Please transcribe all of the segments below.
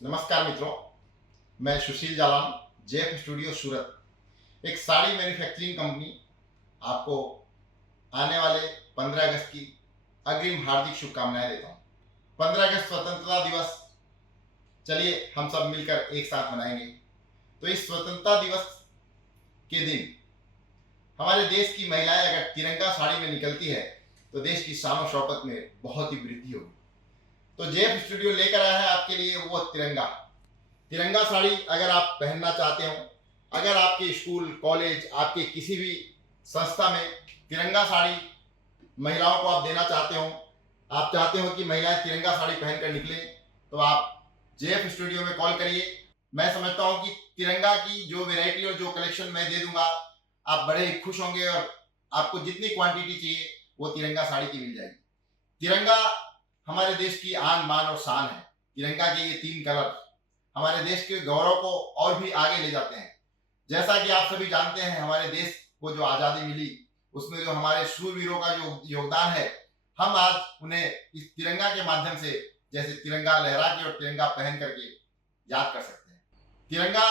नमस्कार मित्रों, मैं सुशील जालान, जेएफ स्टूडियो सूरत, एक साड़ी मैन्युफैक्चरिंग कंपनी आपको आने वाले 15 अगस्त की अग्रिम हार्दिक शुभकामनाएं देता हूं। 15 अगस्त स्वतंत्रता दिवस, चलिए हम सब मिलकर एक साथ मनाएंगे। तो इस स्वतंत्रता दिवस के दिन हमारे देश की महिलाएं अगर तिरंगा साड़ी में निकलती है तो देश की शान और शौकत में बहुत ही वृद्धि होगी। तो जेएफ स्टूडियो लेकर आया है आपके लिए वो तिरंगा साड़ी। अगर आप पहनना चाहते हो, अगर आपके स्कूल कॉलेज आपके किसी भी संस्था में तिरंगा साड़ी महिलाओं को आप देना चाहते हो, आप चाहते हो कि महिलाएं तिरंगा साड़ी पहनकर निकलें, तो आप जेएफ स्टूडियो में कॉल करिए। मैं समझता हूं कि तिरंगा की जो वैरायटी और जो कलेक्शन मैं दे दूंगा, आप बड़े ही खुश होंगे और आपको जितनी क्वांटिटी चाहिए वो तिरंगा साड़ी की मिल जाएगी। तिरंगा हमारे देश की आन बान और शान है। तिरंगा के ये 3 कलर हमारे देश के गौरव को और भी आगे ले जाते हैं। जैसा कि आप सभी जानते हैं, हमारे देश को जो आज़ादी मिली उसमें जो हमारे शूरवीरों का जो योगदान है, हम आज उन्हें इस तिरंगा के माध्यम से जैसे तिरंगा लहरा के और तिरंगा पहन करके याद कर सकते हैं। तिरंगा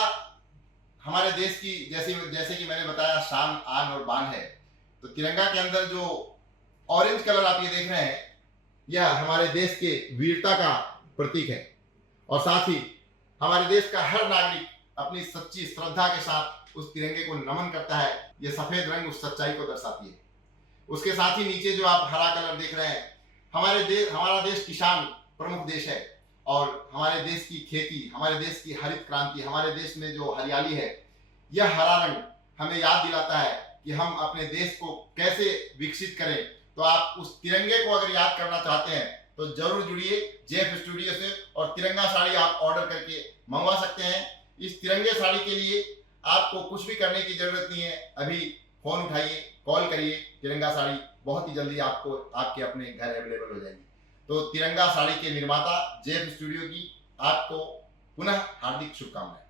हमारे देश की जैसे कि मैंने बताया शान आन और बान है। तो तिरंगा के अंदर जो ऑरेंज कलर आप ये देख रहे हैं, यह हमारे देश के वीरता का प्रतीक है और साथ ही हमारे देश का हर नागरिक अपनी सच्ची श्रद्धा के साथ उस तिरंगे को नमन करता है। यह सफेद रंग उस सच्चाई को दर्शाती है। उसके साथ ही नीचे जो आप हरा कलर देख रहे हैं, हमारा देश किसान प्रमुख देश है और हमारे देश की खेती, हमारे देश की हरित क्रांति, हमारे देश में जो हरियाली है, यह हरा रंग हमें याद दिलाता है कि हम अपने देश को कैसे विकसित करें। तो आप उस तिरंगे को अगर याद करना चाहते हैं तो जरूर जुड़िए जेएफ स्टूडियो से और तिरंगा साड़ी आप ऑर्डर करके मंगवा सकते हैं। इस तिरंगे साड़ी के लिए आपको कुछ भी करने की जरूरत नहीं है। अभी फोन उठाइए, कॉल करिए, तिरंगा साड़ी बहुत ही जल्दी आपको आपके अपने घर अवेलेबल हो जाएगी। तो तिरंगा साड़ी के निर्माता जेएफ स्टूडियो की आपको पुनः हार्दिक शुभकामनाएं।